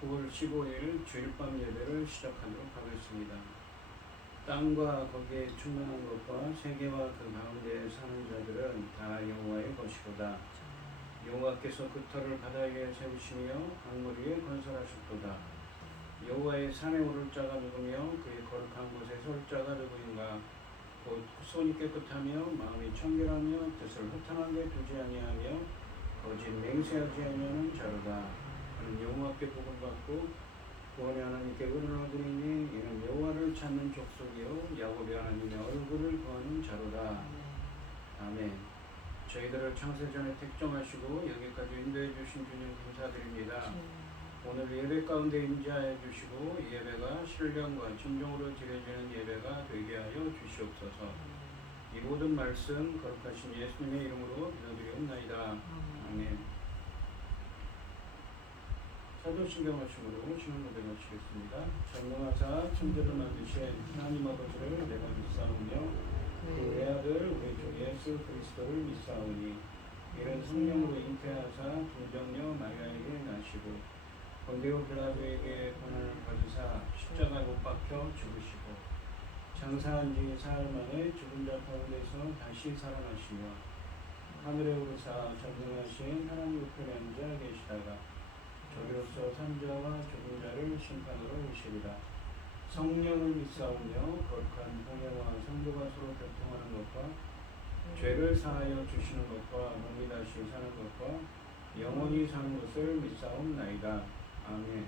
9월 15일 주일밤 예배를 시작하도록 하겠습니다. 땅과 거기에 충만한 것과 세계와 그 가운데 사는 자들은 다 여호와의 것이로다. 여호와께서 그 터를 바다 위에 세우시며 강물 위에 건설하셨도다. 여호와의 산에 오를 자가 누구며 그의 거룩한 곳에 설 자가 누구인가? 곧 손이 깨끗하며 마음이 청결하며 뜻을 허탄하게 두지 아니하며 거짓 맹세하지 아니하는 자로다. 그는 여호와께 복을 받고 구원의 하나님께 의를 얻으리니 이는 여호와를 찾는 족속이요 야곱의 하나님의 얼굴을 구하는 자로다. 아멘. 저희들을 창세전에 택정하시고 여기까지 인도해 주신 주님 감사드립니다. 오늘 예배 가운데 임재하여 주시고 예배가 신령과 진정으로 드려지는 예배가 되게 하여 주시옵소서. 이 모든 말씀 거룩하신 예수님의 이름으로 기도드리옵나이다. 아멘. 사도신경 말씀으로 시간 고대 마치겠습니다. 전능하사 천지를 만드신 하나님 아버지를 내가 믿사오며 그 외아들 우리 주 예수 그리스도를 믿사오니 이는 성령으로 잉태하사 동정녀 마리아에게 나시고 본디오 빌라도에게 고난을 받으사 십자가에 못 박혀 죽으시고 장사한 지 사흘 만에 죽은 자 가운데서 다시 살아나시며 하늘에 오르사 전능하신 하나님 우편에 앉아 계시다가 저기로서 산자와 죽은 자를 심판으로 오시리라. 성령을 믿사오며 거룩한 공예와 성도가 서로 교통하는 것과 죄를 사하여 주시는 것과 몸이 다시 사는 것과 영원히 사는 것을 믿사옵나이다. 아멘.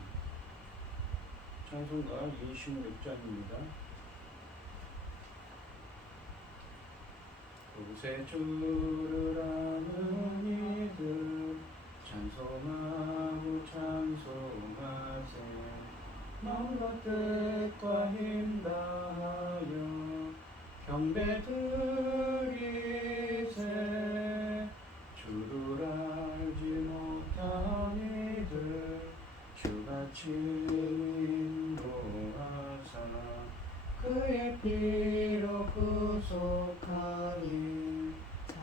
찬송가 26장입니다. 곳에 주를 아는 이들 찬송하고 찬송하세. 마음과 뜻과 힘 다하여 경배 드리세. 주를 알지 못한 이들 주같이 인도하사 그의 피로 구속하니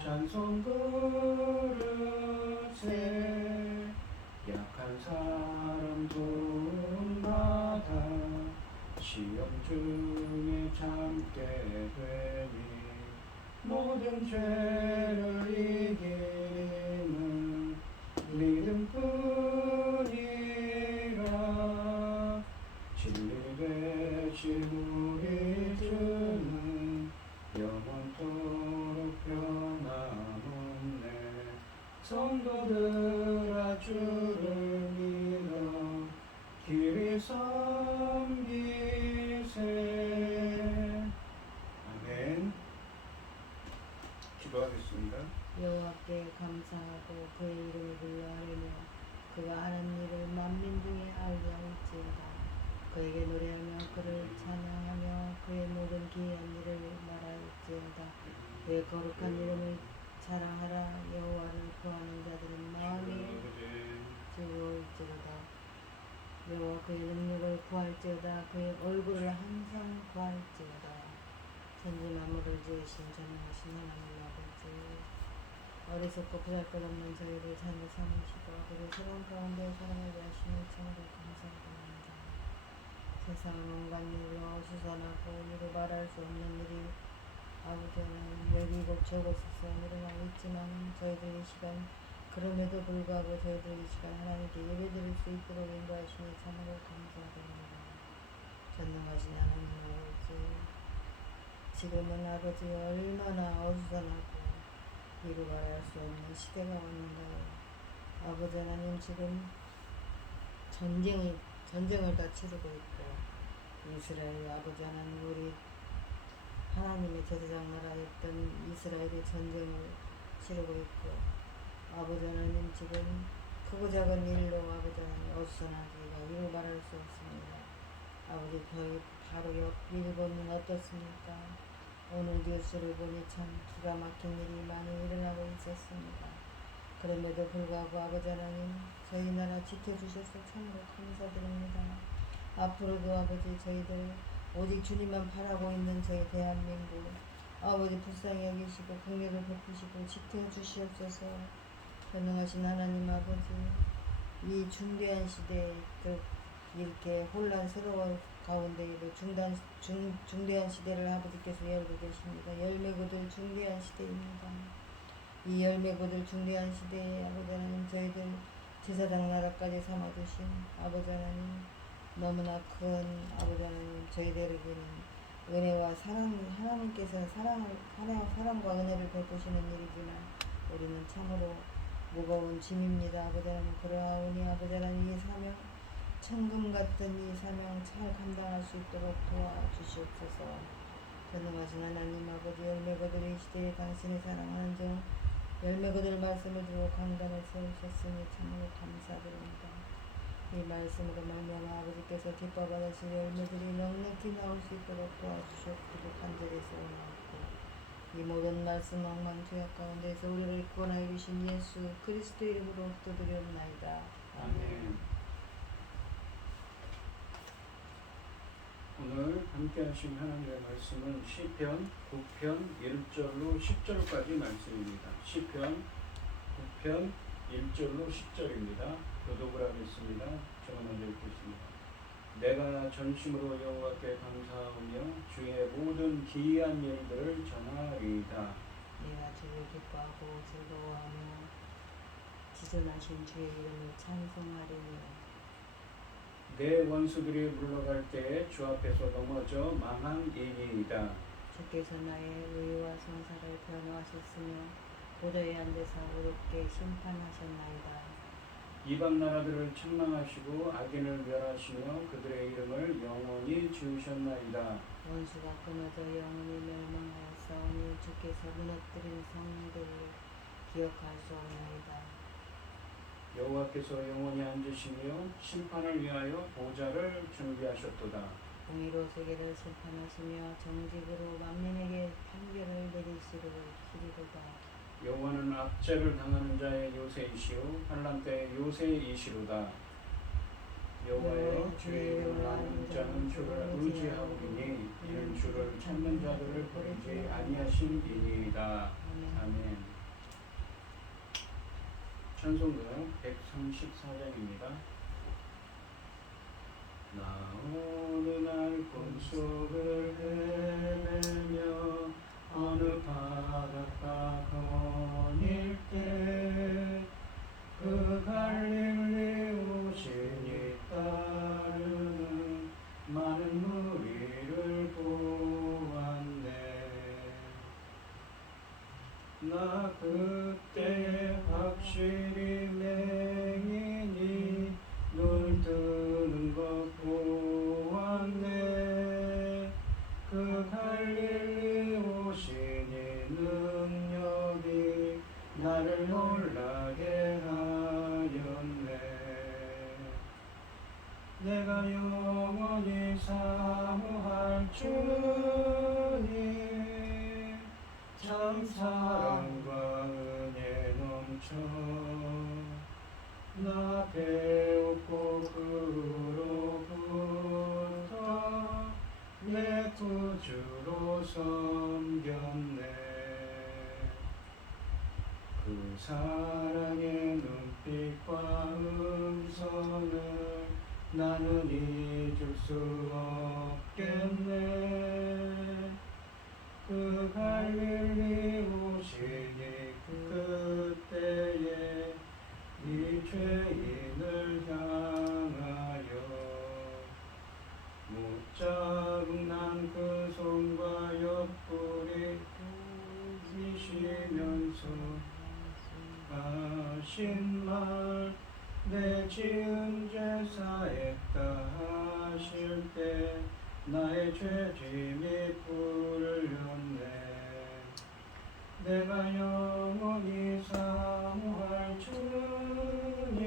찬송 부르세. 약한 사람 도움받아 시험 중에 참게 되니 모든 죄를 이기는 믿음뿐이라. 진리 되신 우리 주는 영원토록 변함없네. 성도들아 주를 믿어 길이 섬기세. 아멘. 기도하겠습니다. 여호와께 감사하고 그의 이름을 불러하려며 그가 하는 일을 만민 중에 알게 할지어다. 그에게 노래하며 그를 찬양하며 그의 모든 기이한 일을 말할지어다. 그의 거룩한 이름을 자랑하라. 여호와를 구하는 자들은 마음이 즐거울지어다. 여호와 그의 능력을 구할지어다. 그의 얼굴을 항상 구할지어다. 천지 만물을 지으신 전능하신 하나님 아버지, 어리석고 보잘것없는 저희를 자녀 삼으시고 그의 새로운 가운데 살아나게 하시니 참으로 감사드립니다. 세상 온갖 일로 어수선하고 이루 말할 수 없는 일이 아버지는 여기 이곳 저곳에서 일어나고 있지만 저희들 이 시간 그럼에도 불구하고 저희들 이 시간 하나님께 예배드릴 수 있도록 인도하시니 참으로 감사드립니다. 전능하신 하나님 아버지, 지금은 아버지 얼마나 어수선하고 이루 말할 수 없는 시대가 왔는가요. 아버지 하나님, 지금 전쟁을 다 치르고 있고 이스라엘 아버지 하나님, 우리 하나님의 제사장 나라였던 이스라엘이 전쟁을 치르고 있고 아버지 하나님, 지금 크고 작은 일로 아버지 하나님 어수선하기가 이루 말할 수 없습니다. 아버지, 저희 바로 옆 일본은 어떻습니까? 오늘 뉴스를 보니 참 기가 막힌 일이 많이 일어나고 있었습니다. 그럼에도 불구하고 아버지 하나님, 저희 나라 지켜주셔서 참으로 감사드립니다. 앞으로도 아버지 저희들 오직 주님만 바라고 있는 저희 대한민국 아버지 불쌍히 여기시고 긍휼을 베푸시고 지켜주시옵소서. 전능하신 하나님 아버지, 이 중대한 시대에 이렇게 혼란스러운 가운데에도 중대한 시대를 아버지께서 열고 계십니다. 열매 거둘 중대한 시대입니다. 이 열매 거둘 중대한 시대에 아버지 하나님 저희들 제사장 나라까지 삼아주신 아버지 하나님 너무나 큰 아버지 하나님 저희들에게는 은혜와 사랑 하나님께서는 사랑과 은혜를 베푸시는 일이지만 우리는 참으로 무거운 짐입니다. 아버지 하나님 그러하오니 아버지 하나님 이 사명 천금 같은 이 사명 잘 감당할 수 있도록 도와주시옵소서. 전능하신 하나님 아버지 열매 거둘 이 시대에 당신의 사랑하는 종 열매 거둘 말씀을 주고 강단을 세우셨으니 참으로 감사드립니다. 이 말씀으로 말미암아 아버지께서 기뻐 받으실 열매들이 넉넉히 나올 수 있도록 도와주시옵기를 간절히 소원하옵고 이 모든 말씀 억만 죄악 가운데서 우리를 구원하여 주신 예수 그리스도 이름으로 기도드리옵나이다. 아멘. 오늘 함께 하신 하나님의 말씀은 시편 9편 1절로 10절까지 말씀입니다. 시편 9편 1절로 10절입니다. 교독을 하겠습니다. 제가 먼저 읽겠습니다. 내가 전심으로 여호와께 감사하며 주의 모든 기이한 일들을 전하리이다. 내가 주를 기뻐하고 즐거워하며 지존하신 주의 이름을 찬송하리니 내 원수들이 물러갈 때에 주 앞에서 넘어져 망한 이니이다. 주께서 나의 의와 성사를 변호하셨으며 보좌에 앉으사 의롭게 심판하셨나이다. 이방 나라들을 책망하시고 악인을 멸하시며 그들의 이름을 영원히 지으셨나이다. 원수가 끊어져 영원히 멸망하였사오니 주께서 무너뜨린 성들을 기억할 수 없나이다. 여호와께서 영원히 앉으시며 심판을 위하여 보좌를 준비하셨도다. 공의로 세계를 심판하시며 정직으로 만민에게 판결을 내리시리로다. 여호와는 압제를 당하는 자의 요새이시오 환난 때의 요새이시로다. 여호와여 주의 이름을 아는 자는 주를 의지하오리니 이는 주를 찾는 자들을 버리지 아니하심이니이다. 아멘. 찬송가 134장입니다. 나 어느 날 꿈속을 헤매며 어느 바닷가 거닐 때 그 갈릴리 오신이 따르는 많은 무리를 보았네. 나 그때 확실히 맹인이 눈 뜨는 것 보았네. 그 갈릴리 오신이 능력이 나를 놀라게 하였네. 내가 영원히 사모할 주님 참 사랑과 은혜 넘쳐 나 배웠고 그로부터 내 구주로 섬겼네. 그 사랑의 눈빛과 음성을 나는 잊을 수 없겠네. 그 갈릴리 오시니 그때에 이 죄인을 향하여 무자국난 그 손과 옆구리 부비시면서 하신 말 내 지은 죄 사했다 하실 때 나의 죄짐이 풀렸네. 내가 영원히 사모할 주님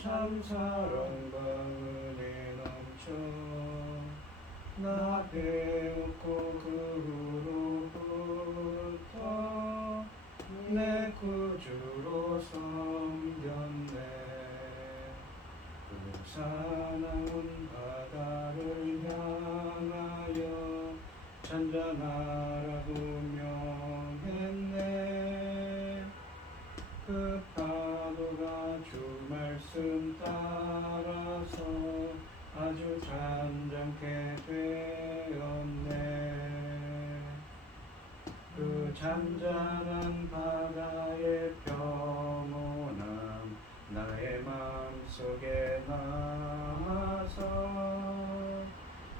참 사랑과 은혜 넘쳐 나 배웠고 그로부터 내 구주로 섬겼네. 그 사나운 바다를 향하여 잔잔하라고 명했네. 그 파도가 주 말씀 말씀 따라서 아주 잠잠케 되었네. 그 잔잔한 바다의 평온함 나의 마음속에 남아서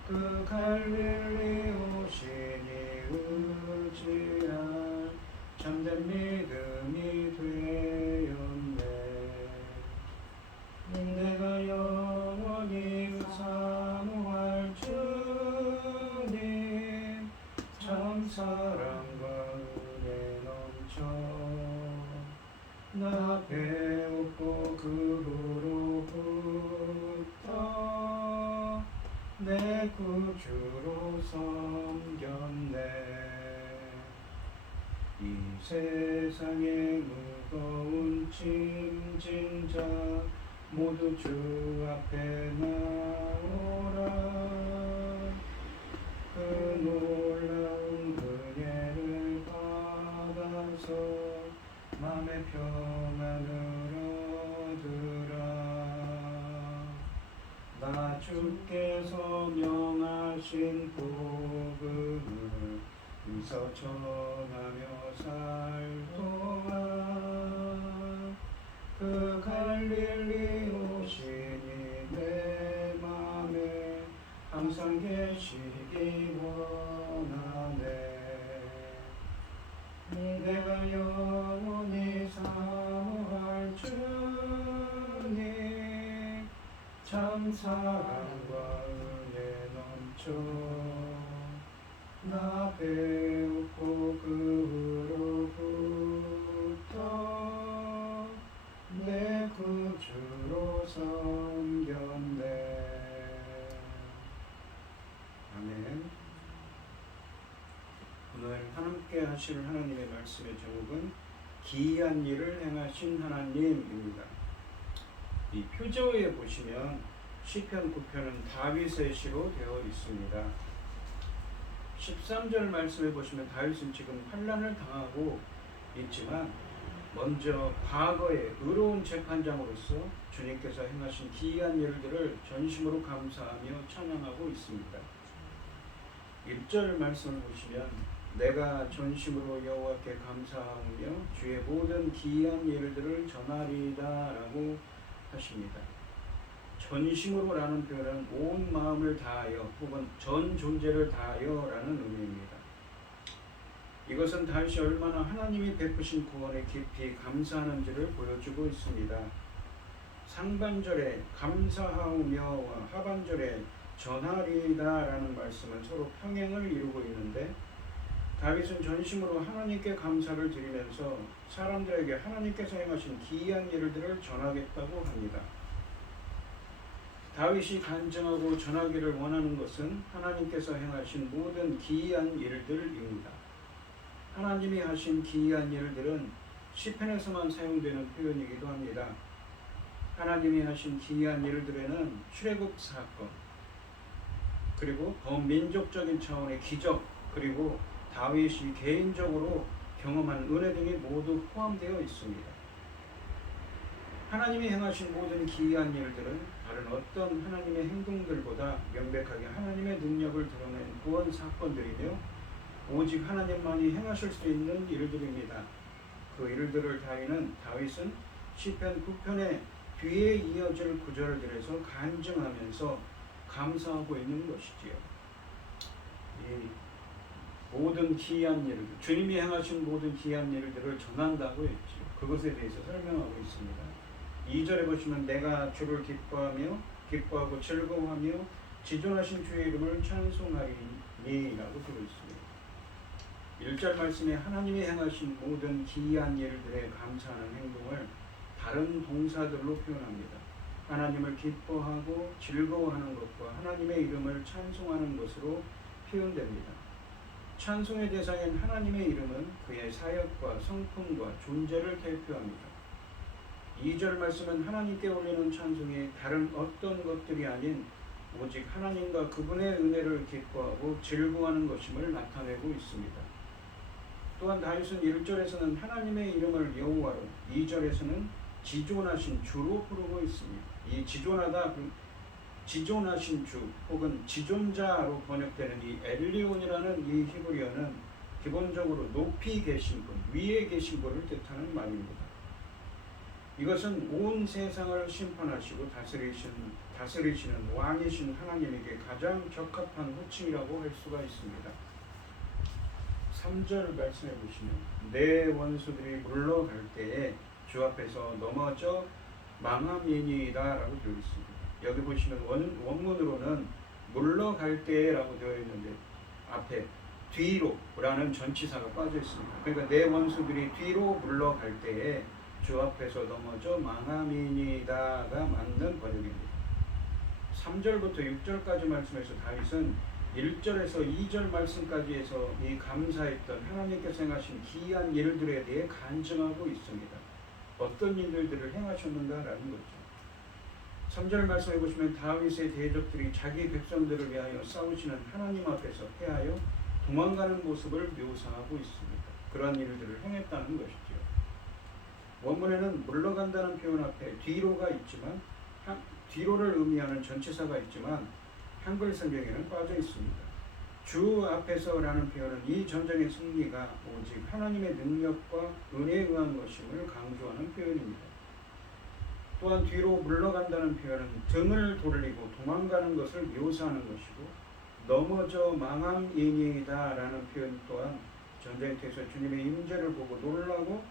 그 갈릴리 오시니 의지할 참된 믿음이 되었네. 내가 영원히 사모할 주님 참 사랑과 은혜 넘쳐 나 배웠고 그로부터 내 구주로 섬겼네. 이 세상의 무거운 짐진 자 모두 주 앞에 나오라. 그 놀라운 은혜를 받아서 마음의 평안을 얻으라. 나 주께서 명하신 복음을 이서 전하며 살도록 그 갈릴리 오시니 내 맘에 항상 계시기 원하네. 내가 영원히 사모할 주님 참 사랑과 은혜 넘쳐 나 배웠고 그로부터 내 구주로 섬겼네. 아멘. 오늘 함께 하실 하나님의 말씀의 제목은 기이한 일을 행하신 하나님입니다. 이 표제어에 보시면 시편 9편은 다윗의 시로 되어 있습니다. 13절 말씀에 보시면 다윗은 지금 환난을 당하고 있지만 먼저 과거의 의로운 재판장으로서 주님께서 행하신 기이한 일들을 전심으로 감사하며 찬양하고 있습니다. 1절 말씀을 보시면 내가 전심으로 여호와께 감사하며 주의 모든 기이한 일들을 전하리다 라고 하십니다. 전심으로 라는 표현은 온 마음을 다하여 혹은 전 존재를 다하여 라는 의미입니다. 이것은 다윗이 얼마나 하나님이 베푸신 구원에 깊이 감사하는지를 보여주고 있습니다. 상반절에 감사하오며와 하반절에 전하리다 라는 말씀은 서로 평행을 이루고 있는데 다윗은 전심으로 하나님께 감사를 드리면서 사람들에게 하나님께서 행하신 기이한 일들을 전하겠다고 합니다. 다윗이 간증하고 전하기를 원하는 것은 하나님께서 행하신 모든 기이한 일들입니다. 하나님이 하신 기이한 일들은 시편에서만 사용되는 표현이기도 합니다. 하나님이 하신 기이한 일들에는 출애굽 사건, 그리고 범민족적인 차원의 기적, 그리고 다윗이 개인적으로 경험한 은혜 등이 모두 포함되어 있습니다. 하나님이 행하신 모든 기이한 일들은 다른 어떤 하나님의 행동들보다 명백하게 하나님의 능력을 드러낸 구원 사건들이며 오직 하나님만이 행하실 수 있는 일들입니다. 그 일들을 다윗은 시편 9편의 뒤에 이어질 구절들에서 간증하면서 감사하고 있는 것이지요. 이 모든 기이한 일들, 주님이 행하신 모든 기이한 일들을 전한다고 했지요. 그것에 대해서 설명하고 있습니다. 2절에 보시면 내가 주를 기뻐하고 즐거워하며 지존하신 주의 이름을 찬송하리니 라고 되어 있습니다. 1절 말씀에 하나님이 행하신 모든 기이한 일들에 감사하는 행동을 다른 동사들로 표현합니다. 하나님을 기뻐하고 즐거워하는 것과 하나님의 이름을 찬송하는 것으로 표현됩니다. 찬송의 대상인 하나님의 이름은 그의 사역과 성품과 존재를 대표합니다. 2절 말씀은 하나님께 올리는 찬송이 다른 어떤 것들이 아닌 오직 하나님과 그분의 은혜를 기뻐하고 즐거워하는 것임을 나타내고 있습니다. 또한 다윗은 1절에서는 하나님의 이름을 여호와로, 2절에서는 지존하신 주로 부르고 있습니다. 이 지존하다, 지존하신 주 혹은 지존자로 번역되는 이 엘리온이라는 이 히브리어는 기본적으로 높이 계신 분, 위에 계신 분을 뜻하는 말입니다. 이것은 온 세상을 심판하시고 다스리시는 왕이신 하나님에게 가장 적합한 호칭이라고 할 수가 있습니다. 3절 말씀해 보시면 내 원수들이 물러갈 때에 주 앞에서 넘어져 망함이니이다 라고 되어 있습니다. 여기 보시면 원문으로는 물러갈 때라고 되어 있는데 앞에 뒤로 라는 전치사가 빠져 있습니다. 그러니까 내 원수들이 뒤로 물러갈 때에 주 앞에서 넘어져 망함이니이다가 맞는 번역입니다. 3절부터 6절까지 말씀에서 다윗은 1절에서 2절 말씀까지 해서 이 감사했던 하나님께서 행하신 기이한 일들에 대해 간증하고 있습니다. 어떤 일들을 행하셨는가라는 거죠. 3절 말씀해 보시면 다윗의 대적들이 자기 백성들을 위하여 싸우시는 하나님 앞에서 패하여 도망가는 모습을 묘사하고 있습니다. 그러한 일들을 행했다는 것이죠. 원문에는 물러간다는 표현 앞에 뒤로가 있지만 뒤로를 의미하는 전치사가 있지만 한글 성경에는 빠져 있습니다. 주 앞에서라는 표현은 이 전쟁의 승리가 오직 하나님의 능력과 은혜에 의한 것임을 강조하는 표현입니다. 또한 뒤로 물러간다는 표현은 등을 돌리고 도망가는 것을 묘사하는 것이고 넘어져 망함이니이다 라는 표현 또한 전쟁터에서 주님의 임재를 보고 놀라고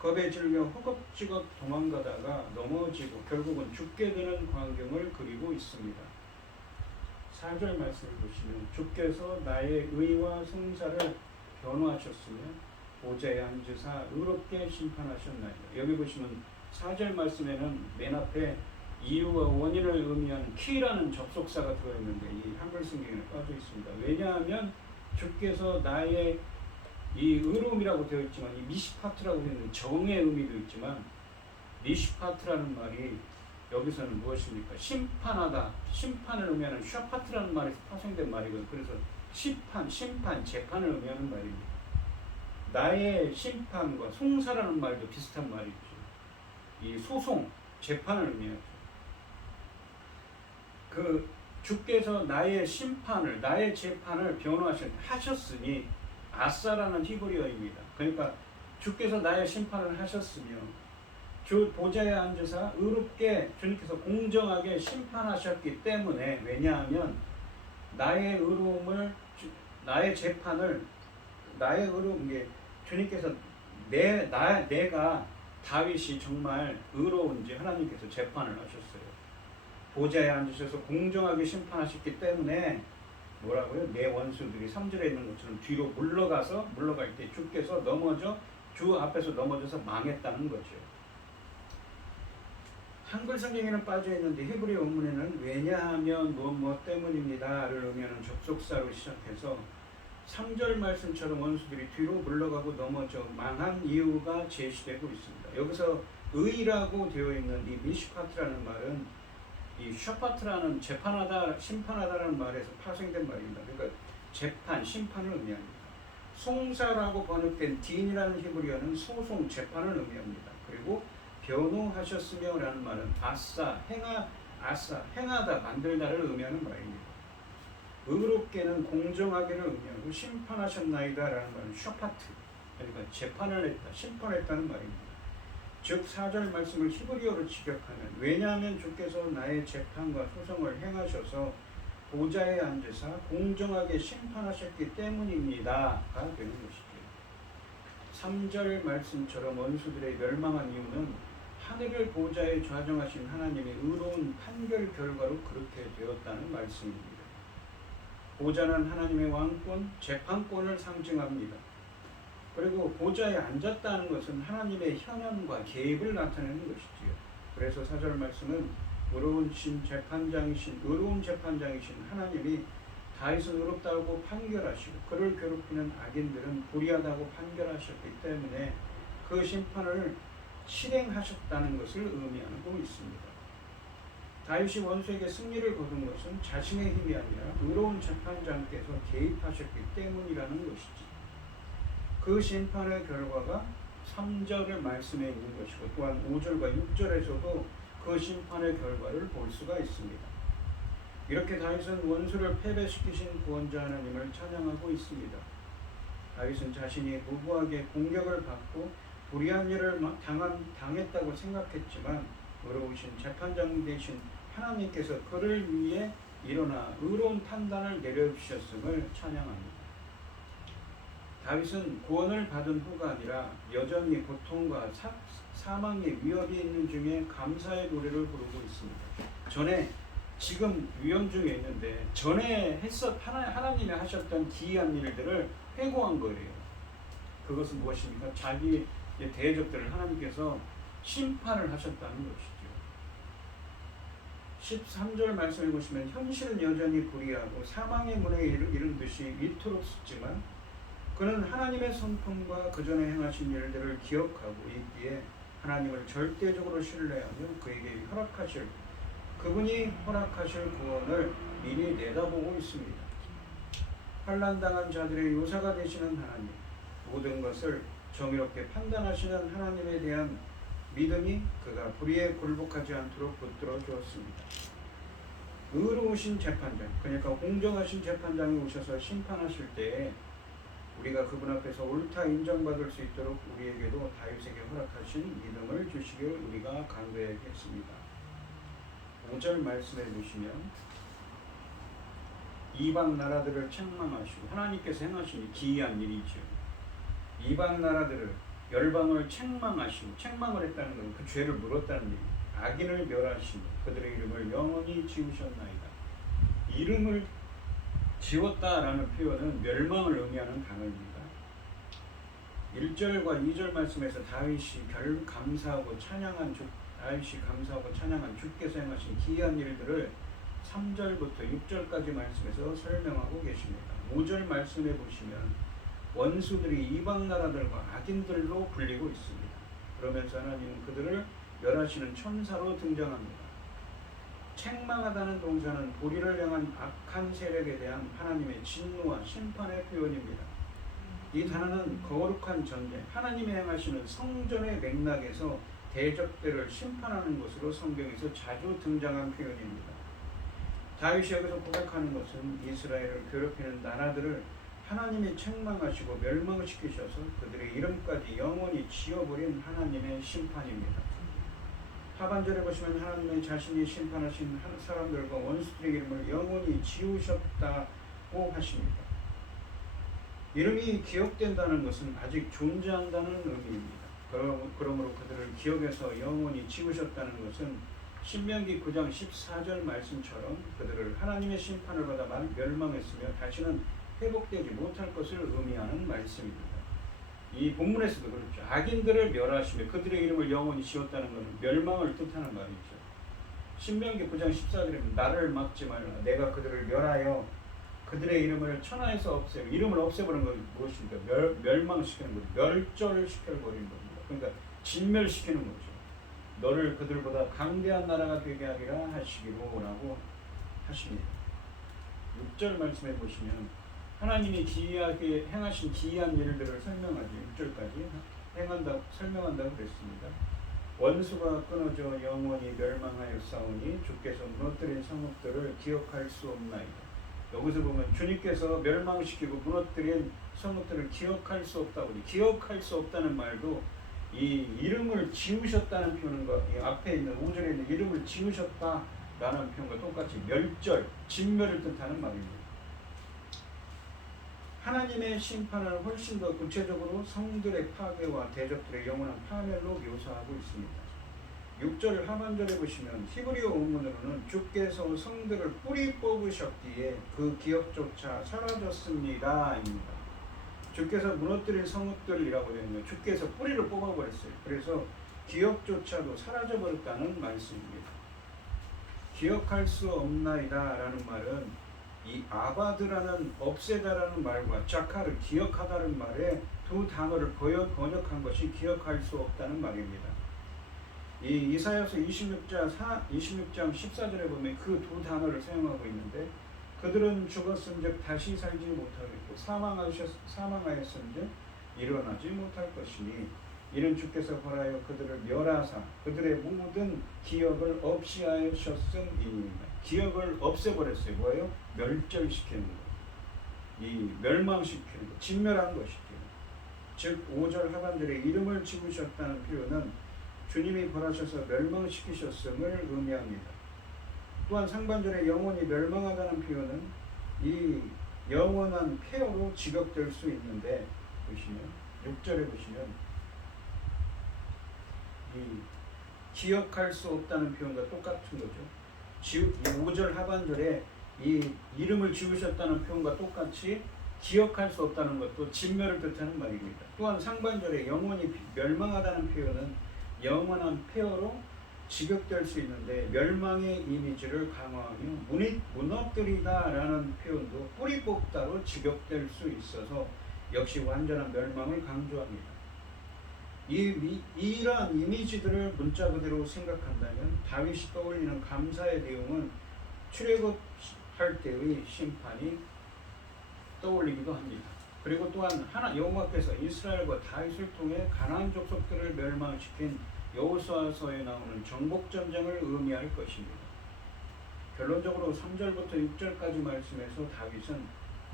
겁에 질려 허겁지겁 도망가다가 넘어지고 결국은 죽게 되는 광경을 그리고 있습니다. 4절 말씀을 보시면 주께서 나의 의와 성사를 변호하셨으며 보좌에 앉으사 의롭게 심판하셨나이다. 여기 보시면 4절 말씀에는 맨 앞에 이유와 원인을 의미하는 키라는 접속사가 들어있는데 이 한글 성경에 빠져 있습니다. 왜냐하면 주께서 나의 이 의로움이라고 되어 있지만 이 미시파트라고 되어 있는 정의 의미도 있지만 미시파트라는 말이 여기서는 무엇입니까? 심판하다, 심판을 의미하는 샤파트라는 말에서 파생된 말이거든요. 그래서 심판, 재판을 의미하는 말입니다. 나의 심판과 송사라는 말도 비슷한 말이죠. 이 소송, 재판을 의미하죠. 그 주께서 나의 심판을, 나의 재판을 변호하셨으니 아사라는 히브리어입니다. 그러니까 주께서 나의 심판을 하셨으며 주 보좌에 앉으사 의롭게 주님께서 공정하게 심판하셨기 때문에 왜냐하면 나의 의로움을 나의 재판을 나의 의로움 게 주님께서 내가 다윗이 정말 의로운지 하나님께서 재판을 하셨어요. 보좌에 앉으셔서 공정하게 심판하셨기 때문에 뭐라고요? 내 원수들이 3절에 있는 것처럼 뒤로 물러갈 때 주께서 주 앞에서 넘어져서 망했다는 거죠. 한글 성경에는 빠져 있는데 히브리 원문에는 왜냐하면 무엇 때문입니다를 의미하는 접속사로 시작해서 3절 말씀처럼 원수들이 뒤로 물러가고 넘어져 망한 이유가 제시되고 있습니다. 여기서 의라고 되어 있는 이 미시파트라는 말은 이 샤파트라는 재판하다, 심판하다라는 말에서 파생된 말입니다. 그러니까 재판, 심판을 의미합니다. 송사라고 번역된 딘이라는 히브리어는 소송, 재판을 의미합니다. 그리고 변호하셨으며 라는 말은 행하다, 만들다를 의미하는 말입니다. 의롭게는 공정하게를 의미하고 심판하셨나이다 라는 말은 샤파트, 그러니까 재판을 했다, 심판했다는 말입니다. 즉 4절 말씀을 히브리어로 직역하면 왜냐하면 주께서 나의 재판과 소송을 행하셔서 보좌에 앉으사 공정하게 심판하셨기 때문입니다가 되는 것이죠. 3절 말씀처럼 원수들의 멸망한 이유는 하늘을 보좌에 좌정하신 하나님의 의로운 판결 결과로 그렇게 되었다는 말씀입니다. 보좌는 하나님의 왕권, 재판권을 상징합니다. 그리고 보좌에 앉았다는 것은 하나님의 현현과 계획을 나타내는 것이지요. 그래서 4절 말씀은 의로운 재판장이신 하나님이 다윗은 의롭다고 판결하시고 그를 괴롭히는 악인들은 불의하다고 판결하셨기 때문에 그 심판을 실행하셨다는 것을 의미하고 있습니다. 다윗이 원수에게 승리를 거둔 것은 자신의 힘이 아니라 의로운 재판장께서 개입하셨기 때문이라는 것이지. 그 심판의 결과가 13절의 말씀에 있는 것이고 또한 5절과 6절에서도 그 심판의 결과를 볼 수가 있습니다. 이렇게 다윗은 원수를 패배시키신 구원자 하나님을 찬양하고 있습니다. 다윗은 자신이 무고하게 공격을 받고 불의한 일을 당했다고 생각했지만 의로우신 재판장 되신 하나님께서 그를 위해 일어나 의로운 판단을 내려주셨음을 찬양합니다. 다윗은 구원을 받은 후가 아니라 여전히 고통과 사망의 위협이 있는 중에 감사의 노래를 부르고 있습니다. 전에 지금 위험 중에 있는데 전에 하나님이 하셨던 기이한 일들을 회고한 거예요. 그것은 무엇입니까? 자기 대적들을 하나님께서 심판을 하셨다는 것이죠. 13절 말씀을 보시면 현실은 여전히 불의하고 사망의 문에 이른 듯이 이토록 숫지만 그는 하나님의 성품과 그 전에 행하신 일들을 기억하고 있기에 하나님을 절대적으로 신뢰하며 그분이 허락하실 구원을 미리 내다보고 있습니다. 환난당한 자들의 요사가 되시는 하나님, 모든 것을 정의롭게 판단하시는 하나님에 대한 믿음이 그가 불의에 굴복하지 않도록 붙들어 주었습니다. 의로우신 재판장, 그러니까 공정하신 재판장이 오셔서 심판하실 때에 우리가 그분 앞에서 옳다 인정받을 수 있도록 우리에게도 다윗에게 허락하신 믿음을 주시길 우리가 간구해야겠습니다. 5절 말씀해 보시면 이방 나라들을 책망하시고 하나님께서 행하신 기이한 일이죠. 이방 나라들을 열방을 책망을 했다는 건 그 죄를 물었다는 얘기입니다. 악인을 멸하시고 그들의 이름을 영원히 지우셨나이다. 이름을 지웠다라는 표현은 멸망을 의미하는 단어입니다. 1절과 2절 말씀에서 다윗이 감사하고 찬양한 주께서 행하신 기이한 일들을 3절부터 6절까지 말씀에서 설명하고 계십니다. 5절 말씀해 보시면 원수들이 이방 나라들과 악인들로 불리고 있습니다. 그러면서 하나님은 그들을 멸하시는 천사로 등장합니다. 책망하다는 동사는 불의를 향한 악한 세력에 대한 하나님의 진노와 심판의 표현입니다. 이 단어는 거룩한 전쟁, 하나님이 행하시는 성전의 맥락에서 대적들을 심판하는 것으로 성경에서 자주 등장한 표현입니다. 다윗이 여기서 고백하는 것은 이스라엘을 괴롭히는 나라들을 하나님이 책망하시고 멸망시키셔서 그들의 이름까지 영원히 지워버린 하나님의 심판입니다. 하반절에 보시면 하나님의 자신이 심판하신 사람들과 원수들의 이름을 영원히 지우셨다고 하십니다. 이름이 기억된다는 것은 아직 존재한다는 의미입니다. 그러므로 그들을 기억해서 영원히 지우셨다는 것은 신명기 9장 14절 말씀처럼 그들을 하나님의 심판을 받아 멸망했으며 다시는 회복되지 못할 것을 의미하는 말씀입니다. 이 본문에서도 그렇죠. 악인들을 멸하시며 그들의 이름을 영원히 지웠다는 것은 멸망을 뜻하는 말이죠. 신명기 9장 14절에 나를 막지 말라. 내가 그들을 멸하여 그들의 이름을 천하에서 없애고 이름을 없애버리는 것은 무엇입니까? 멸망시키는 거죠. 멸절시켜버리는 겁니다. 그러니까 진멸시키는 거죠. 너를 그들보다 강대한 나라가 되게 하리라 하시기로라고 하십니다. 6절 말씀해 보시면 하나님이 기이하게 행하신 기이한 일들을 설명하죠. 6절까지 설명한다고 그랬습니다. 원수가 끊어져 영원히 멸망하여 싸우니 주께서 무너뜨린 성읍들을 기억할 수 없나이다. 여기서 보면 주님께서 멸망시키고 무너뜨린 성읍들을 기억할 수 없다고, 기억할 수 없다는 말도 이 이름을 지우셨다는 표현과 이 앞에 있는 5절에 있는 이름을 지우셨다라는 표현과 똑같이 멸절, 진멸을 뜻하는 말입니다. 하나님의 심판을 훨씬 더 구체적으로 성들의 파괴와 대적들의 영원한 파멸로 묘사하고 있습니다. 6절 하반절에 보시면 히브리어 원문으로는 주께서 성들을 뿌리 뽑으셨기에 그 기억조차 사라졌습니다 입니다. 주께서 무너뜨린 성읍들이라고 되어 있는 주께서 뿌리를 뽑아버렸어요. 그래서 기억조차도 사라져버렸다는 말씀입니다. 기억할 수 없나이다 라는 말은 이 아바드라는 없애다라는 말과 자카를 기억하다는 말에 두 단어를 번역한 것이 기억할 수 없다는 말입니다. 이 이사야서 26장 14절에 보면 그 두 단어를 사용하고 있는데 그들은 죽었은즉 다시 살지 못하겠고 사망하였은즉 일어나지 못할 것이니 이는 주께서 벌하여 그들을 멸하사 그들의 모든 기억을 없이 하셨음이니이다. 기억을 없애버렸어요. 뭐예요? 멸절시키는 거. 이 멸망시키는 거. 진멸한 것이죠. 즉 5절 하반절에 이름을 지우셨다는 표현은 주님이 벌하셔서 멸망시키셨음을 의미합니다. 또한 상반절에 영원히 멸망하다는 표현은 이 영원한 폐허로 지각될 수 있는데, 보시면 6절에 보시면 이 기억할 수 없다는 표현과 똑같은 거죠. 이 5절 하반절에 이 이름을 지우셨다는 표현과 똑같이 기억할 수 없다는 것도 진멸을 뜻하는 말입니다. 또한 상반절에 영원히 멸망하다는 표현은 영원한 폐허로 지격될 수 있는데 멸망의 이미지를 강화하며 무너뜨리다라는 표현도 뿌리 뽑다로 지격될 수 있어서 역시 완전한 멸망을 강조합니다. 이러한 이미지들을 문자 그대로 생각한다면 다윗이 떠올리는 감사의 내용은 출애굽할 때의 심판이 떠올리기도 합니다. 그리고 또한 여호와께서 이스라엘과 다윗을 통해 가나안 족속들을 멸망시킨 여호수아서에 나오는 정복 전쟁을 의미할 것입니다. 결론적으로 3절부터 6절까지 말씀에서 다윗은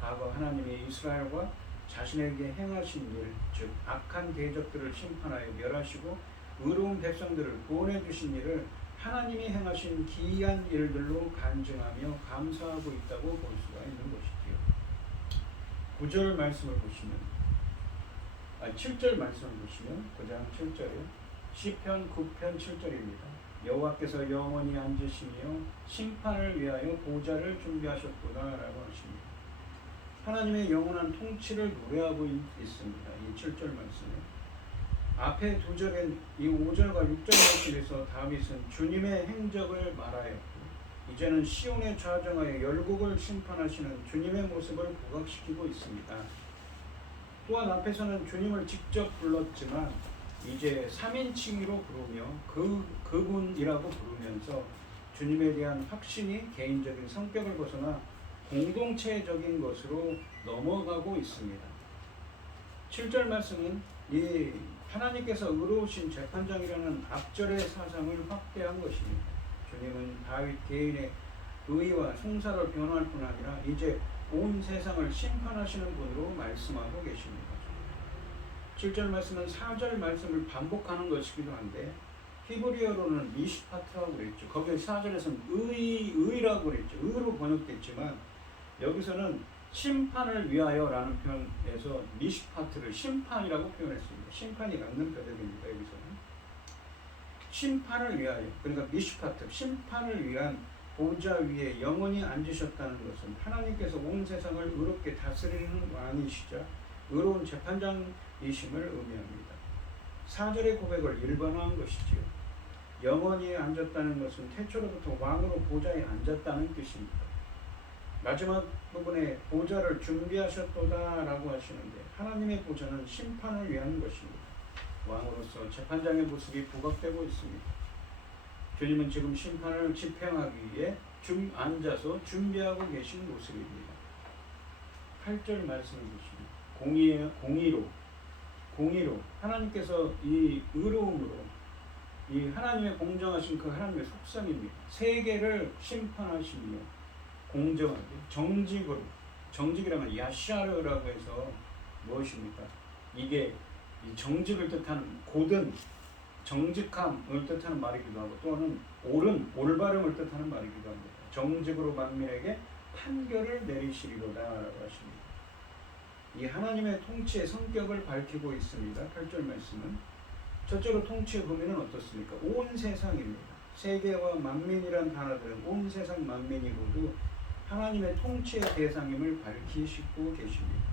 과거 하나님이 이스라엘과 자신에게 행하신 일, 즉 악한 대적들을 심판하여 멸하시고 의로운 백성들을 구원해 주신 일을 하나님이 행하신 기이한 일들로 간증하며 감사하고 있다고 볼 수가 있는 것이지요. 9절 말씀을 보시면 7절 말씀을 보시면 9장 7절에 시편 9편 7절입니다. 여호와께서 영원히 앉으시며 심판을 위하여 보좌를 준비하셨구나 라고 하십니다. 하나님의 영원한 통치를 노래하고 있습니다. 이 7절 말씀에 앞에 2절엔 이 5절과 6절 말씀에서 다윗은 주님의 행적을 말하였고 이제는 시온의 좌정하여 열국을 심판하시는 주님의 모습을 부각시키고 있습니다. 또한 앞에서는 주님을 직접 불렀지만 이제 3인칭으로 부르며 그분이라고 부르면서 주님에 대한 확신이 개인적인 성격을 벗어나 공동체적인 것으로 넘어가고 있습니다. 7절 말씀은 이 하나님께서 의로우신 재판장이라는 앞절의 사상을 확대한 것입니다. 주님은 다윗 개인의 의와 송사를 변호할 뿐 아니라 이제 온 세상을 심판하시는 분으로 말씀하고 계십니다. 7절 말씀은 4절 말씀을 반복하는 것이기도 한데 히브리어로는 미시파트라고 그랬죠. 거기에 4절에서는 의라고 그랬죠. 의로 번역됐지만 여기서는 심판을 위하여라는 표현에서 미시파트를 심판이라고 표현했습니다. 심판이 맞는 표현입니다. 여기서는 심판을 위하여, 그러니까 미시파트, 심판을 위한 보좌 위에 영원히 앉으셨다는 것은 하나님께서 온 세상을 의롭게 다스리는 왕이시자 의로운 재판장이심을 의미합니다. 4절의 고백을 일반화한 것이지요. 영원히 앉았다는 것은 태초로부터 왕으로 보좌에 앉았다는 뜻입니다. 마지막 부분에 보좌를 준비하셨도다 라고 하시는데 하나님의 보좌는 심판을 위한 것입니다. 왕으로서 재판장의 모습이 부각되고 있습니다. 주님은 지금 심판을 집행하기 위해 앉아서 준비하고 계신 모습입니다. 8절 말씀을 보시면 공의로 하나님께서 이 의로움으로 이 하나님의 공정하신 그 하나님의 속성입니다. 세계를 심판하시며 공정하게 정직으로, 정직이라면 야샤르라고 해서 무엇입니까? 이게 이 정직을 뜻하는 고든 정직함을 뜻하는 말이기도 하고 또는 옳은 올바름을 뜻하는 말이기도 합니다. 정직으로 만민에게 판결을 내리시리로다 라고 하십니다. 이 하나님의 통치의 성격을 밝히고 있습니다. 8절 말씀은 첫째로 통치의 범위는 어떻습니까? 온 세상입니다. 세계와 만민이란 단어들은 온 세상 만민이 모두 하나님의 통치의 대상임을 밝히시고 계십니다.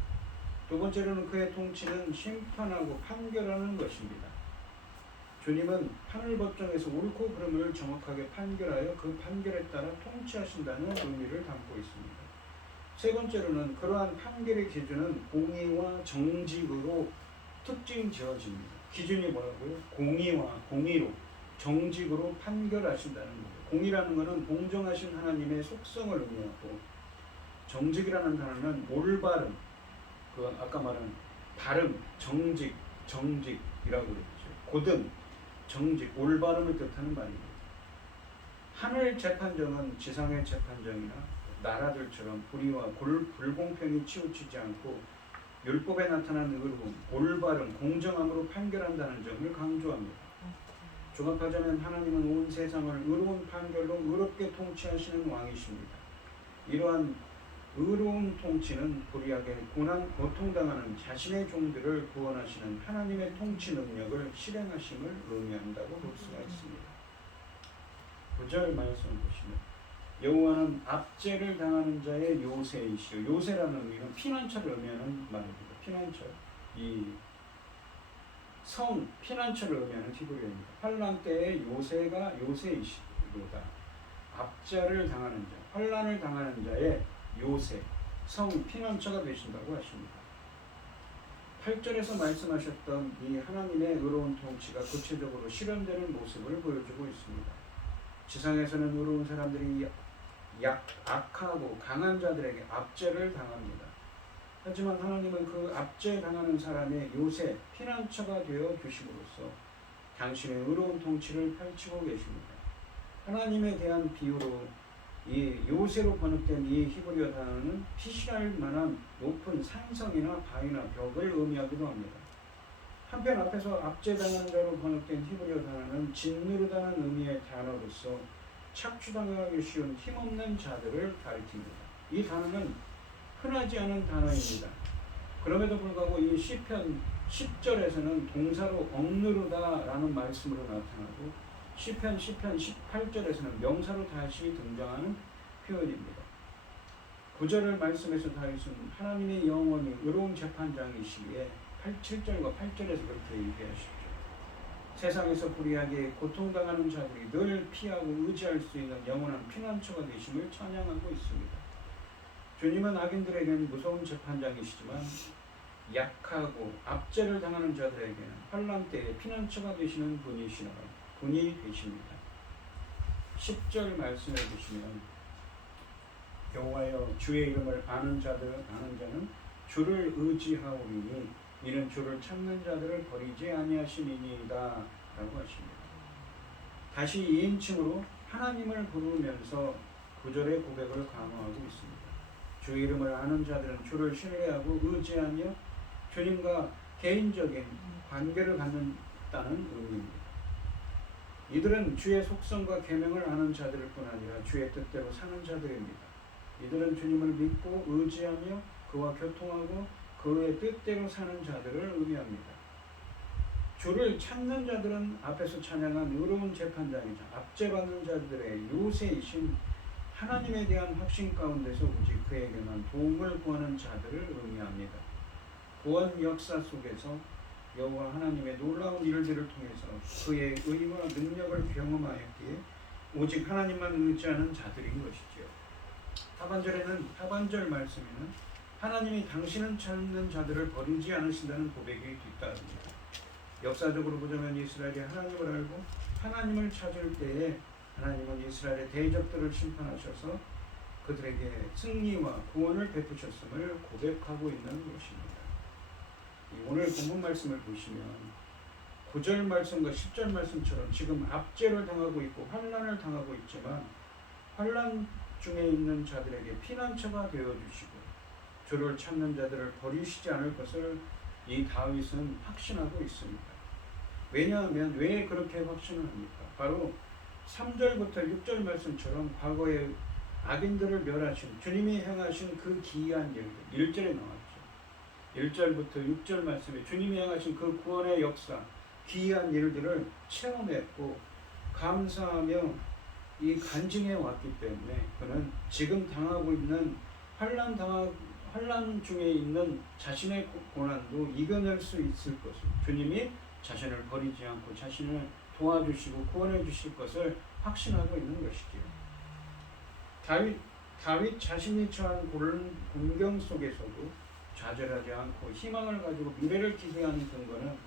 두 번째로는 그의 통치는 심판하고 판결하는 것입니다. 주님은 하늘 법정에서 옳고 그름을 정확하게 판결하여 그 판결에 따라 통치하신다는 의미를 담고 있습니다. 세 번째로는 그러한 판결의 기준은 공의와 정직으로 특징 지어집니다. 기준이 뭐라고요? 공의와 공의로 정직으로 판결하신다는 거예요. 공의라는 것은 공정하신 하나님의 속성을 의미하고 정직이라는 단어는 올바름, 그 아까 말한 바름, 정직, 그랬죠. 고등, 정직, 올바름을 뜻하는 말입니다. 하늘 재판정은 지상의 재판정이나 나라들처럼 불의와 불공평이 치우치지 않고 율법에 나타난 의로움, 올바름, 공정함으로 판결한다는 점을 강조합니다. 종합하자면 하나님은 온 세상을 의로운 판결로 의롭게 통치하시는 왕이십니다. 이러한 의로운 통치는 불의하게 고통당하는 자신의 종들을 구원하시는 하나님의 통치 능력을 실행하심을 의미한다고 볼 수가 있습니다. 9절 말씀 보시면 여호와는 압제를 당하는 자의 요새이시오. 요새라는 의미는 피난처를 의미하는 말입니다. 피난처. 이 피난처를 의미하는 히브리어입니다. 환난 때의 요새가 요새이시로다. 압제를 당하는 자, 환난을 당하는 자의 요새, 피난처가 되신다고 하십니다. 8절에서 말씀하셨던 이 하나님의 의로운 통치가 구체적으로 실현되는 모습을 보여주고 있습니다. 지상에서는 의로운 사람들이 악하고 강한 자들에게 압제를 당합니다. 하지만 하나님은 그 압제당하는 사람의 요새, 피난처가 되어 주심으로써 당신의 의로운 통치를 펼치고 계십니다. 하나님에 대한 비유로 이 요새로 번역된 이 히브리어 단어는 피신할 만한 높은 산성이나 바위나 벽을 의미하기도 합니다. 한편 앞에서 압제당한 자로 번역된 히브리어 단어는 짓누르다는 의미의 단어로서 착취당하기 쉬운 힘없는 자들을 가리킵니다. 이 단어는 흔하지 않은 단어입니다. 그럼에도 불구하고 이 시편 10절에서는 동사로 억누르다라는 말씀으로 나타나고 시편 18절에서는 명사로 다시 등장하는 표현입니다. 9절을 말씀에서 다윗은 하나님의 영원히 의로운 재판장이시기에 7절과 8절에서 그렇게 얘기하시죠. 세상에서 불의하게 고통당하는 자들이 늘 피하고 의지할 수 있는 영원한 피난처가 되심을 찬양하고 있습니다. 주님은 악인들에게는 무서운 재판장이시지만 약하고 압제를 당하는 자들에게는 환난 때에 피난처가 되시는 분이 되십니다. 10절 말씀해 보시면 여호와여 주의 이름을 아는 자는 주를 의지하오리니 이는 주를 찾는 자들을 버리지 아니하시니이다 라고 하십니다. 다시 2인칭으로 하나님을 부르면서 9절의 고백을 강화하고 있습니다. 주의 이름을 아는 자들은 주를 신뢰하고 의지하며 주님과 개인적인 관계를 갖는다는 의미입니다. 이들은 주의 속성과 계명을 아는 자들일 뿐 아니라 주의 뜻대로 사는 자들입니다. 이들은 주님을 믿고 의지하며 그와 교통하고 그의 뜻대로 사는 자들을 의미합니다. 주를 찾는 자들은 앞에서 찬양한 의로운 재판장이자 압제받는 자들의 요새이신 하나님에 대한 확신 가운데서 오직 그에게만 도움을 구하는 자들을 의미합니다. 구원 역사 속에서 여호와 하나님의 놀라운 일들을 통해서 그의 의와 능력을 경험하였기에 오직 하나님만 의지하는 자들인 것이지요. 하반절 말씀에는 하나님이 당신은 찾는 자들을 버리지 않으신다는 고백이 뒤따릅니다. 역사적으로 보자면 이스라엘이 하나님을 알고 하나님을 찾을 때에 하나님은 이스라엘의 대적들을 심판하셔서 그들에게 승리와 구원을 베푸셨음을 고백하고 있는 것입니다. 오늘 본문 말씀을 보시면 9절 말씀과 10절 말씀처럼 지금 압제를 당하고 있고 환난을 당하고 있지만 환난 중에 있는 자들에게 피난처가 되어주시고 주를 찾는 자들을 버리시지 않을 것을 이 다윗은 확신하고 있습니다. 왜냐하면 왜 그렇게 확신을 합니까? 바로 3절부터 6절 말씀처럼 과거에 악인들을 멸하신 주님이 행하신 그 기이한 일들 1절에 나왔죠. 1절부터 6절 말씀에 주님이 행하신 그 구원의 역사 기이한 일들을 체험했고 감사하며 이 간증해 왔기 때문에 그는 지금 당하고 있는 환난 중에 있는 자신의 고난도 이겨낼 수 있을 것을 주님이 자신을 버리지 않고 자신을 도와주시고 구원해 주실 것을 확신하고 있는 것이지요. 다윗 자신이 처한 공경 속에서도 좌절하지 않고 희망을 가지고 미래를 기대하는 근거는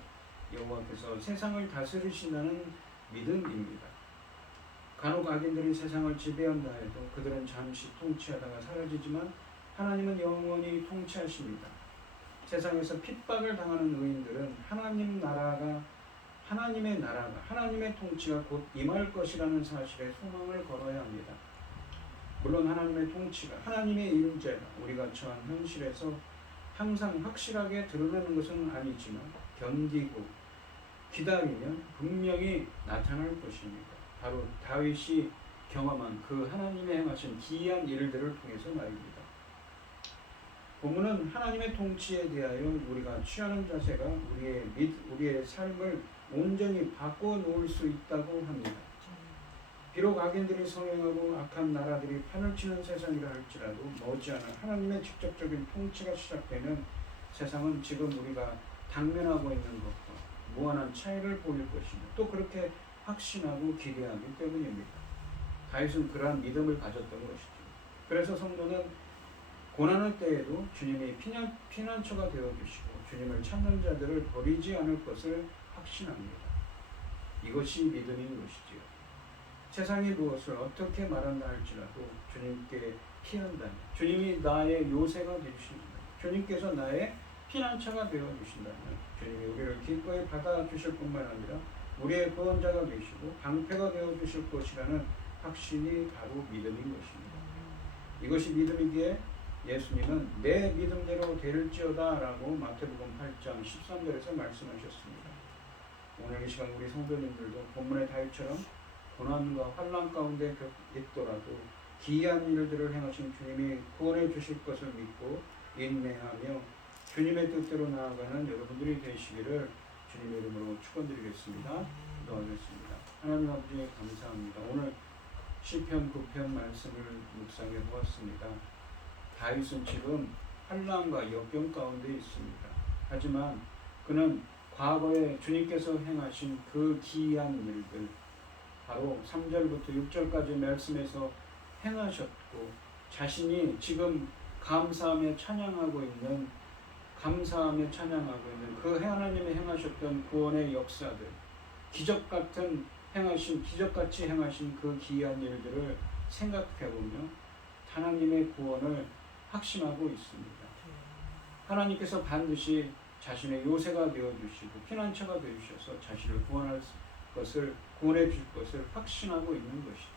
여호와께서 세상을 다스리신다는 믿음입니다. 간혹 악인들이 세상을 지배한다 해도 그들은 잠시 통치하다가 사라지지만 하나님은 영원히 통치하십니다. 세상에서 핍박을 당하는 의인들은 하나님의 나라가 하나님의 통치가 곧 임할 것이라는 사실에 소망을 걸어야 합니다. 물론 하나님의 통치가 하나님의 임재가 우리가 처한 현실에서 항상 확실하게 드러나는 것은 아니지만 견디고 기다리면 분명히 나타날 것입니다. 바로 다윗이 경험한 그 하나님의 행하신 기이한 일들을 통해서 말입니다. 본문은 하나님의 통치에 대하여 우리가 취하는 자세가 우리의 삶을 온전히 바꿔놓을 수 있다고 합니다. 비록 악인들이 성행하고 악한 나라들이 판을 치는 세상이라 할지라도 머지않아 하나님의 직접적인 통치가 시작되면 세상은 지금 우리가 당면하고 있는 것과 무한한 차이를 보일 것이며 또 그렇게 확신하고 기대하기 때문입니다. 다윗은 그러한 믿음을 가졌던 것이죠. 그래서 성도는 고난의 때에도 주님이 피난처가 되어주시고 주님을 찾는 자들을 버리지 않을 것을 확신합니다. 이것이 믿음인 것이지요. 세상이 무엇을 어떻게 말한다 할지라도 주님께 피한다면 주님이 나의 요새가 되신다면 주님께서 나의 피난처가 되어주신다면 주님이 우리를 기꺼이 받아주실 뿐만 아니라 우리의 구원자가 되시고 방패가 되어주실 것이라는 확신이 바로 믿음인 것입니다. 이것이 믿음이기에 예수님은 내 믿음대로 될지어다 라고 마태복음 8장 13절에서 말씀하셨습니다. 오늘 이 시간 우리 성도님들도 본문의 다윗처럼 고난과 환난 가운데 있더라도 기이한 일들을 행하신 주님이 구원해 주실 것을 믿고 인내하며 주님의 뜻대로 나아가는 여러분들이 되시기를 주님의 이름으로 축원드리겠습니다. 기도하겠습니다. 하나님 아버지 감사합니다. 오늘 시편 9편 말씀을 묵상해 보았습니다. 다윗은 지금 환난과 역경 가운데 있습니다. 하지만 그는 과거에 주님께서 행하신 그 기이한 일들 바로 3절부터 6절까지 말씀에서 행하셨고 자신이 지금 감사하며 찬양하고 있는 그 하나님의 행하셨던 구원의 역사들 기적같이 행하신 그 기이한 일들을 생각해보며 하나님의 구원을 확신하고 있습니다. 하나님께서 반드시 자신의 요새가 되어주시고 피난처가 되어주셔서 자신을 구원해 주실 것을 확신하고 있는 것이죠.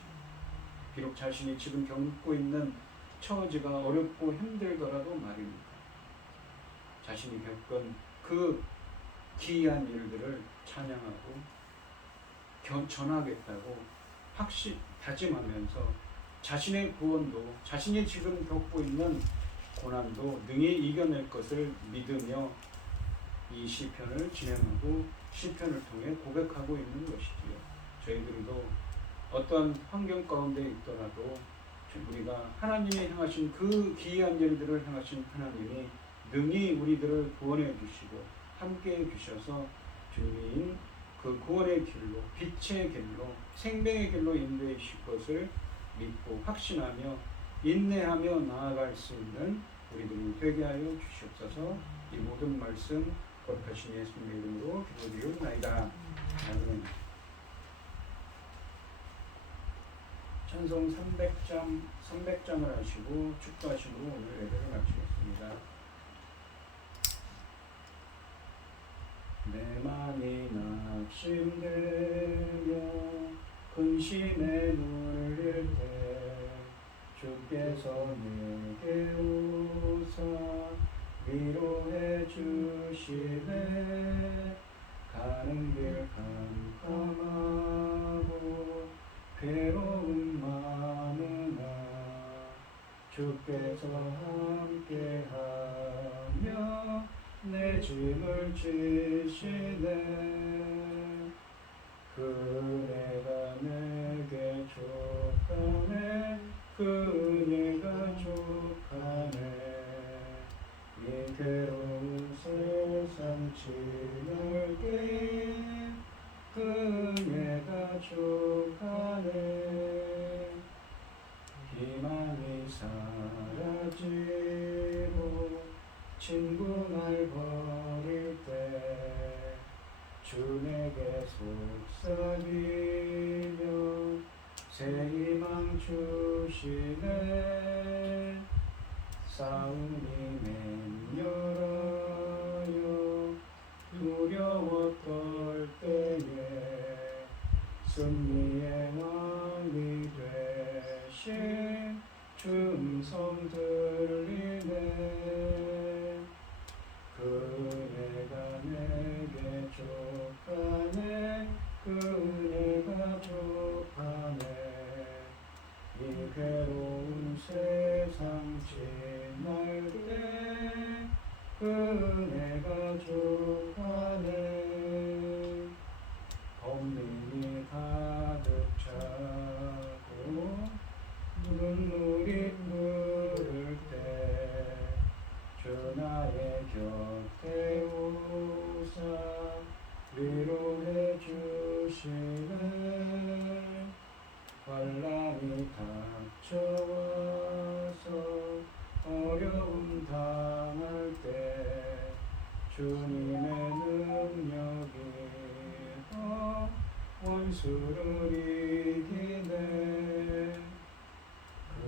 비록 자신이 지금 겪고 있는 처지가 어렵고 힘들더라도 말입니다. 자신이 겪은 그 기이한 일들을 찬양하고 전하겠다고 다짐하면서 자신의 구원도 자신이 지금 겪고 있는 고난도 능히 이겨낼 것을 믿으며 이 시편을 진행하고 시편을 통해 고백하고 있는 것이지요. 저희들도 어떤 환경 가운데 있더라도 우리가 하나님이 행하신 그 기이한 일들을 행하신 하나님이 능히 우리들을 구원해 주시고 함께 해 주셔서 주님이 그 구원의 길로 빛의 길로 생명의 길로 인도해 주실 것을 믿고 확신하며 인내하며 나아갈 수 있는 우리들이 되게 하여 주시옵소서. 이 모든 말씀 거룩하신 예수님의 이름으로 기도드리옵나이다. 아멘. 찬송 300장을 하시고 축도하심으로 오늘 예배를 마치겠습니다. 내 맘이 낙심되며 근심에 눌릴 때 주께서 내게 오사 위로해 주시네. 가는 길 캄캄하고 괴로움 많으나 주께서 함께하며 내 짐을 지시네. 그네가 내게 족하네. 그네가 족하네. 이 괴로운 세상 지날게 그네가 족하네. 희망이 사라지고 친구 날 버릴 때 주 내게 속삭이며 새 희망 주시네. 싸움이 맹렬하 걸 때에 승리의 왕이 되신 충성 들리네. 그네가 내게 족하네. 그네가 족하네. 이 괴로운 세상 지날 때 그네가 족하네. 범민이 가득 차고 눈물이 흐를 때 주 나의 곁에 오사 위로해 주시네. 환난이 닥쳐와서 어려움 당할 때 주님의 능력이 더 원수를 이기네.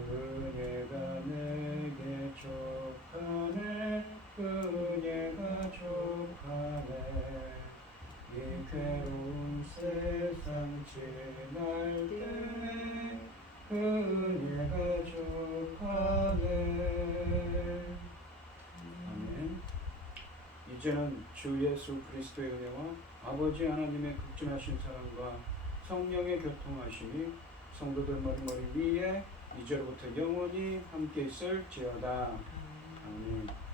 그네가 내게 족하네. 그네가 족하네. 이 괴로운 세상 지날 때 그네가 족하네. 아멘. 이제는 주 예수 그리스도의 은혜와 아버지 하나님의 극진하신 사랑과 성령의 교통하심이 성도들 머리 위에 이제로부터 영원히 함께 있을지어다. 아멘.